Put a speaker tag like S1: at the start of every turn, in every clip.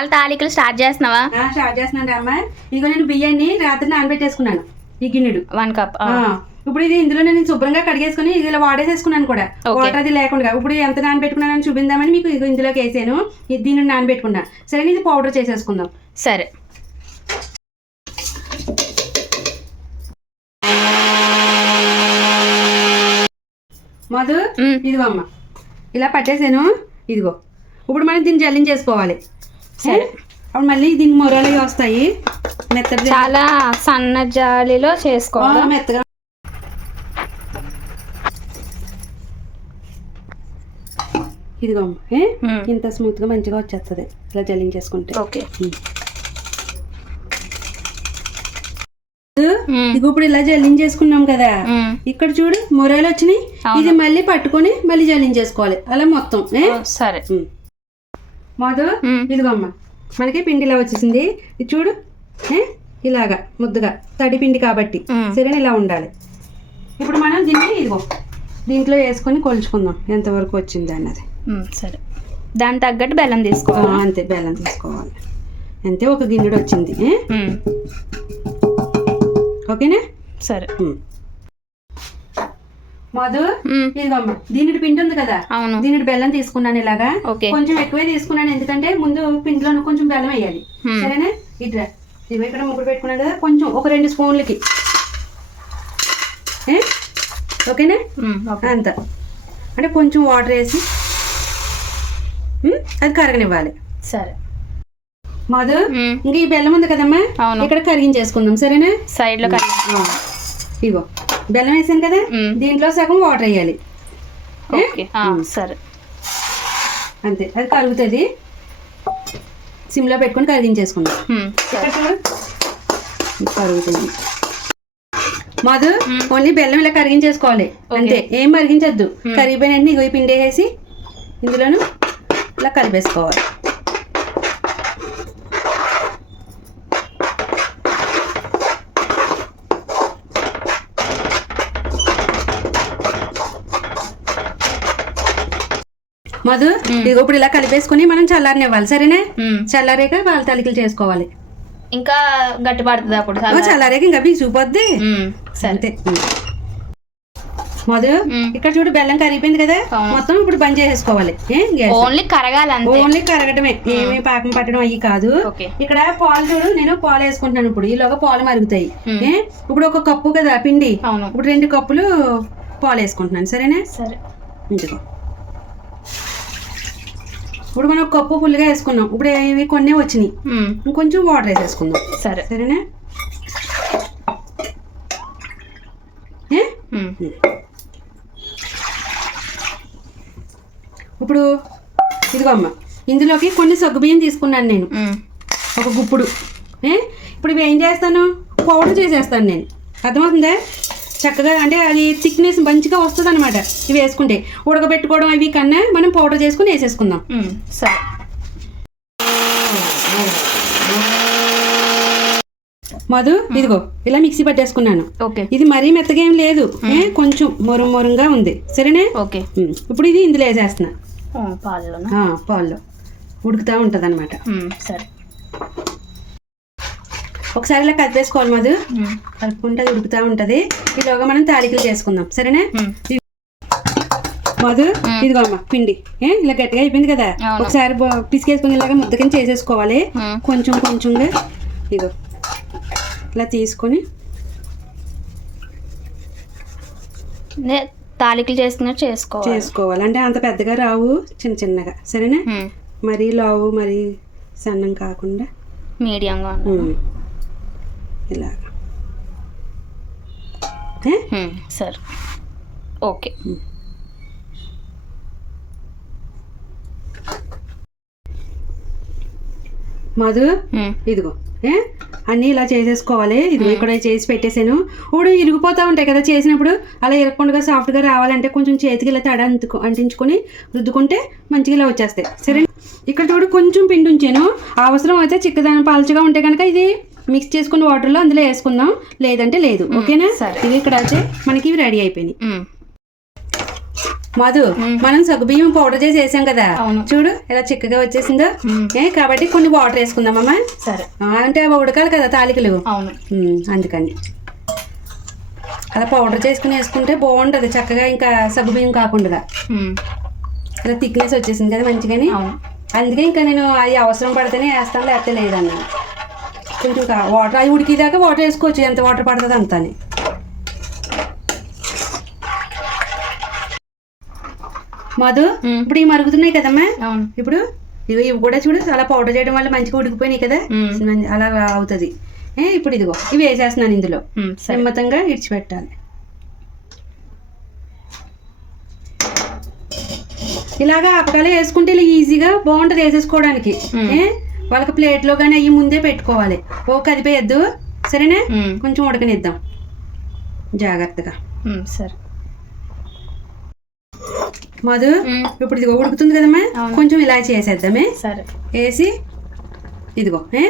S1: పాల తాలికలు స్టార్ట్ చేస్తున్నావా?
S2: స్టార్ట్ చేస్తున్నాను అమ్మ. ఇదిగో నేను బియ్యాన్ని రాత్రి నానబెట్టేసుకున్నాను ఈ గిన్నెడు.
S1: వన్ కప్
S2: ఇప్పుడు ఇది ఇందులో నేను శుభ్రంగా కడిగేసుకుని ఇది ఇలా వాడేసేసుకున్నాను కూడా. వాటర్ అది లేకుండా. ఇప్పుడు ఎంత నానబెట్టుకున్నానని చూపిందామని మీకు ఇదిగో ఇందులోకి వేసాను. ఇది దీన్ని నానబెట్టుకున్నా. సరే ఇది పౌడర్ చేసేసుకుందాం.
S1: సరే.
S2: మధు ఇదిగో అమ్మ. ఇలా పట్టేసాను. ఇదిగో. ఇప్పుడు మనం దీన్ని జల్లించేసుకోవాలి.
S1: సరే.
S2: అప్పుడు మళ్ళీ దీనికి మొరలు వస్తాయి. మెత్తటి
S1: చాలా సన్న జాలిలో చేసుకోవాలి
S2: మెత్తగా. ఇదిగో ఇంత స్మూత్గా మంచిగా వచ్చేస్తుంది. ఇలా జల్లించేసుకుంటే.
S1: ఓకే.
S2: ఇదిగో ఇప్పుడు ఇలా జల్లించేసుకున్నాం కదా. ఇక్కడ చూడు మొరలు వచ్చినాయి. ఇది మళ్ళీ పట్టుకొని మళ్ళీ జల్లించేసుకోవాలి. అలా మొత్తం
S1: సరే.
S2: మ్. మధు
S1: మ్,
S2: ఇదిగో అమ్మ మనకి పిండి ఇలా వచ్చేసింది. ఇది చూడు? ఇలాగా ముద్దుగా. తడి పిండి కాబట్టి.
S1: మ్.
S2: సరేనా? ఇలా ఉండాలి. ఇప్పుడు మనం దీన్ని ఇదిగో దీంట్లో వేసుకొని కొలుచుకుందాం. ఎంతవరకు వచ్చింది అన్నది.
S1: సరే. దాని తగ్గట్టు బెల్లం తీసుకోవాలి.
S2: అంతే బెల్లం తీసుకోవాలి. అంతే ఒక గిన్నెడు వచ్చింది. ఓకేనా?
S1: సరే.
S2: మధు ఇదిగో దీనిటి పిండి ఉంది కదా?
S1: అవును.
S2: దీనిటి బెల్లం తీసుకున్నాను ఇలాగా. కొంచెం ఎక్కువే తీసుకున్నాను ఎందుకంటే ముందు పిండిలో కొంచెం బెల్లం వేయాలి. సరేనా? ఇట్లా ఇవి ఇక్కడ ముగ్గురు పెట్టుకున్నాను కదా కొంచెం ఒక రెండు స్పూన్లకి? ఓకేనా? అంత. అంటే కొంచెం వాటర్ వేసి అది కరగనివ్వాలి.
S1: సరే.
S2: మధు ఇంకా ఈ బెల్లం ఉంది కదమ్మా? ఇక్కడ కరిగించేసుకుందాం సరేనా? సైడ్లో. ఇగో బెల్లం వేసాను కదా దీంట్లో సగం వాటర్ వేయాలి.
S1: సరే.
S2: అంతే అది కరుగుతుంది. సిమ్లో పెట్టుకొని కరిగించేసుకుందాం. కరుగుతుంది. మధు. ఓన్లీ బెల్లం ఇలా కరిగించేసుకోవాలి. అంతే ఏం మరిగించద్దు. ఈ పిండి వేసి ఇందులోను ఇలా కలిపేసుకోవాలి. మధు
S1: మ్.
S2: ఇదిగో ఇప్పుడు ఇలా కలిపేసుకుని మనం చల్లారనివ్వాలి సరేనా? చల్లారాక వాళ్ళ తలికలు చేసుకోవాలి.
S1: ఇంకా గట్టి పడుతుంది అప్పుడు
S2: చల్లారాక ఇంకా చూపొద్ది
S1: సరే.
S2: మధు. ఇక్కడ చూడు బెల్లం కరిగిపోయింది కదా. మొత్తం ఇప్పుడు బంద్ చేసేసుకోవాలి.
S1: ఓన్లీ కరగాలి
S2: ఓన్లీ కరగటమే. ఏమీ పాకం పట్టడం అయ్యి కాదు. ఇక్కడ పాలు చూడు నేను పాలు వేసుకుంటున్నాను ఇప్పుడు. ఈలోగా పాలు మరుగుతాయి. ఇప్పుడు ఒక కప్పు కదా పిండి. ఇప్పుడు రెండు కప్పులు పాలు వేసుకుంటున్నాను. సరేనా?
S1: సరే.
S2: ఇందుకో ఇప్పుడు మనం కప్పు ఫుల్గా వేసుకున్నాం. ఇప్పుడు ఇవి కొన్ని వచ్చినాయి. ఇంకొంచెం వాటర్ వేసేసుకుందాం.
S1: సరే.
S2: సరేనా? ఇప్పుడు ఇదిగో అమ్మ ఇందులోకి కొన్ని సగ్గుబియ్యం తీసుకున్నాను నేను. ఒక గుప్పుడు. ఇప్పుడు ఇవి ఏం చేస్తాను? పౌడర్ చేసేస్తాను నేను. అర్థమవుతుందా? చక్కగా అంటే అది థిక్నెస్ మంచిగా వస్తుంది అనమాట ఇవి వేసుకుంటే. ఉడకబెట్టుకోవడం అవి కన్నా మనం పౌడర్ చేసుకుని వేసేసుకుందాం.
S1: సరే.
S2: మధు ఇదిగో ఇలా మిక్సీ పట్టేసుకున్నాను.
S1: ఓకే.
S2: ఇది మరీ మెత్తగా ఏం లేదు. కొంచెం మొరం మొరంగా ఉంది. సరేనే?
S1: ఓకే.
S2: ఇప్పుడు ఇది ఇందులో వేసేస్తున్నా.
S1: ఆ,
S2: పాల్లో. ఉడుకుతా ఉంటుంది అనమాట
S1: సరే.
S2: ఒకసారి ఇలా కలిపేసుకోవాలి మధు. కలుపుకుంటే అది ఉడుకుతా ఉంటది. ఈలోగా మనం తాలికలు చేసుకుందాం. సరేనా? మధు
S1: మ్.
S2: ఇదిగో అమ్మ పిండి. ఇలా గట్టిగా అయిపోయింది కదా. ఒకసారి పిసికేసుకుని ఇలాగా ముద్ద కింద చేసేసుకోవాలి కొంచెం కొంచెంగా ఇదిగో. ఇలా తీసుకొని
S1: తాలికలు చేసుకున్నట్టు చేసుకోవాలి.
S2: చేసుకోవాలి. అంటే అంత పెద్దగా రావు చిన్న చిన్నగా. సరేనా? మరీ లావు మరీ సన్నం కాకుండా
S1: మీడియంగా మ్, సరే. ఓకే.
S2: మధు ఇదిగో. ఏ? అన్నీ ఇలా చేసేసుకోవాలి. ఇదిగో ఇక్కడ చేసి పెట్టేశాను ఇప్పుడు ఇరిగిపోతూ ఉంటాయి కదా చేసినప్పుడు అలా ఇరగకుండా సాఫ్ట్గా రావాలంటే కొంచెం చేతికి ఇలా తడ అంటుకు అంటించుకొని రుద్దుకుంటే మంచిగా ఇలా వచ్చేస్తాయి. సరే? ఇక్కడ చూడు కొంచెం పిండి ఉంచాను. అవసరం అయితే చిక్కదాని పాల్చగా ఉంటే కనుక ఇది మిక్స్ చేసుకుని వాటర్లో అందులో వేసుకుందాం. లేదంటే లేదు. ఓకేనా?
S1: సరే.
S2: ఇది ఇక్కడ అయితే మనకి ఇవి రెడీ అయిపోయినాయి. మధు. మనం సగ్గుబియ్యం పౌడర్ చేసి వేసాం కదా. చూడు ఎలా చిక్కగా వచ్చేసిందో. ఏ కాబట్టి కొన్ని వాటర్ వేసుకుందామమ్మా
S1: సరే.
S2: అంటే అవి ఉడకాలి కదా తాలికలు. అందుకని. అలా పౌడర్ చేసుకుని వేసుకుంటే బాగుంటుంది. చక్కగా ఇంకా సగ్గుబియ్యం కాకుండా. ఇలా థిక్నెస్ వచ్చేసింది కదా మంచిగాని. అందుకే ఇంకా నేను అది అవసరం పడితేనే వేస్తాను లేకపోతే లేదన్నా కొంచెం వాటర్ అవి ఉడికిదాకా వాటర్ వేసుకోవచ్చు ఎంత వాటర్ పడుతుంది అంత అని మధు. ఇప్పుడు ఇవి మరుగుతున్నాయి కదమ్మా? ఇప్పుడు ఇవి ఇవి కూడా చూడు అలా పౌడర్ చేయడం వల్ల మంచిగా ఉడికిపోయినాయి కదా? అలా అవుతుంది. ఏ ఇప్పుడు ఇదిగో ఇవి వేసేస్తున్నాను ఇందులో. నిమ్మతంగా ఇడిచిపెట్టాలి. ఇలాగా అప్పకాలే వేసుకుంటే ఇలా ఈజీగా బాగుంటుంది వేసేసుకోవడానికి. వాళ్ళకి ప్లేట్లో కానీ అవి ముందే పెట్టుకోవాలి. ఓ కదిపేయద్దు సరేనా? కొంచెం ఉడకనిద్దాం. జాగ్రత్తగా.
S1: సరే.
S2: మధు ఇప్పుడు ఇదిగో ఉడుకుతుంది కదమ్మా. కొంచెం ఇలా చేసేద్దామే
S1: సరే.
S2: వేసి ఇదిగో ఏ?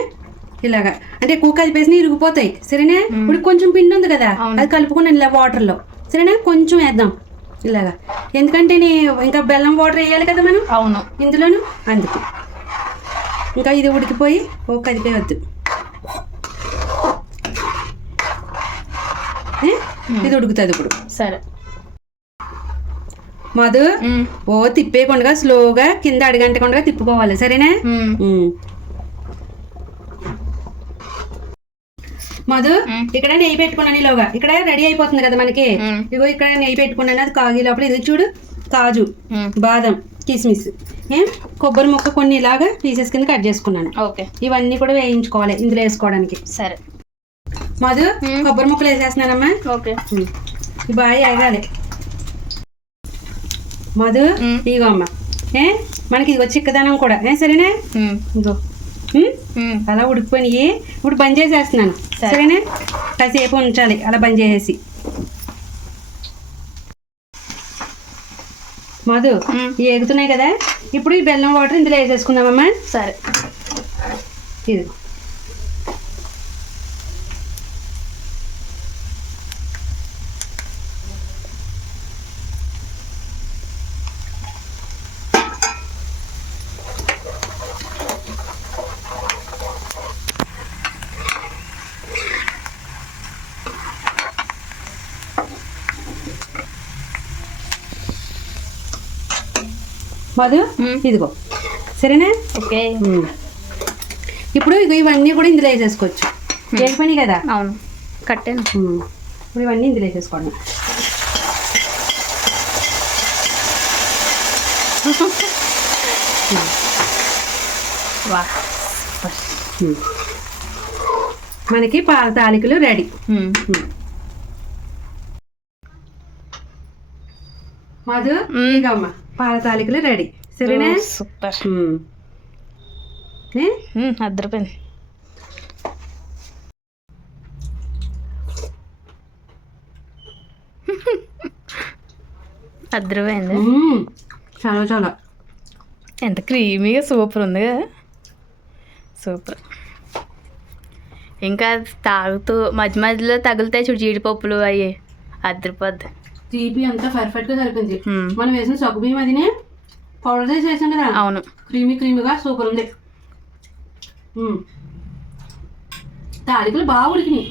S2: ఇలాగా. అంటే ఎక్కువ కలిపేసి ఇరిగిపోతాయి. సరేనా. ఇప్పుడు కొంచెం పిండి ఉంది కదా. అది కలుపుకున్నాను ఇలా వాటర్లో. సరేనా? కొంచెం వేద్దాం. ఇలాగా. ఎందుకంటే నీ ఇంకా బెల్లం వాటర్ వేయాలి కదా మనం?
S1: అవును.
S2: ఇందులోను? అందుకు. ఇంకా ఇది ఉడికిపోయి ఓ కదిపేయద్దు? ఇది ఉడుకుతుంది ఇప్పుడు.
S1: సరే.
S2: మధు ఓ తిప్పేయకుండా స్లోగా కింద అడిగంటకుండా తిప్పుకోవాలి. సరేనా. మధు. ఇక్కడ నెయ్యి పెట్టుకున్నాను ఈలోగా. ఇక్కడ రెడీ అయిపోతుంది కదా మనకి. ఇగో ఇక్కడ నెయ్యి పెట్టుకున్నాను. అది కాగి లోపల. ఇది చూడు కాజు బాదం. కిస్మిస్ ఏం? కొబ్బరి ముక్క కొన్ని ఇలాగా పీసెస్ కింద కట్ చేసుకున్నాను.
S1: ఓకే.
S2: ఇవన్నీ కూడా వేయించుకోవాలి ఇందులో వేసుకోవడానికి.
S1: సరే.
S2: మధు. కొబ్బరి ముక్కలు వేసేస్తున్నానమ్మా.
S1: ఓకే.
S2: బాగా ఎగాలి మధు. ఇగో అమ్మ. ఏ? మనకి ఇదిగో చిక్కదనం కూడా. ఏ సరేనా? ఇగో? ఉమ్, అలా ఉడికిపోయినాయి. ఇప్పుడు బంద్ చేసేస్తున్నాను.
S1: సరే.
S2: సరేనా? కాసేపు ఉంచాలి. అలా బంద్ చేసేసి. మధు. ఇవి ఎగుతున్నాయి కదా? ఇప్పుడు ఈ బెల్లం వాటర్ ఇందులో వేసేసుకుందామమ్మా.
S1: సరే.
S2: ఇది. మధు. ఇదిగో. సరేనా?
S1: ఓకే.
S2: ఇప్పుడు ఇగో ఇవన్నీ కూడా ఇందులో వేసేసుకోవచ్చు. వేగిపోయినాయి కదా?
S1: అవును. కట్టాను.
S2: ఇప్పుడు ఇవన్నీ ఇందులో వేసేసుకోండి. మనకి పాల తాలికలు రెడీ. మధు
S1: మ్మ్.
S2: ఇగమ్మ పాల తాలికలు రెడీ. సరేనా?
S1: సూపర్. అద్దరిపోయింది. అద్దరిపోయింది.
S2: చాలా చాలా.
S1: ఎంత క్రీమీగా సూపర్ ఉంది కదా. సూపర్. ఇంకా తాగుతూ మధ్య మధ్యలో తగులుతాయి చూడు జీడిపప్పులు అవి అద్దరిపోద్ది.
S2: తీపి అంతా పర్ఫెక్ట్గా సరిపోయింది. మనం వేసిన సగ్గు బియ్యం అదినే పౌడర్ చేసి వేసాం కదా
S1: అవును
S2: క్రీమీ క్రీమీగా సూపర్ ఉంది. తాలికలు బాగా ఉడికినాయి.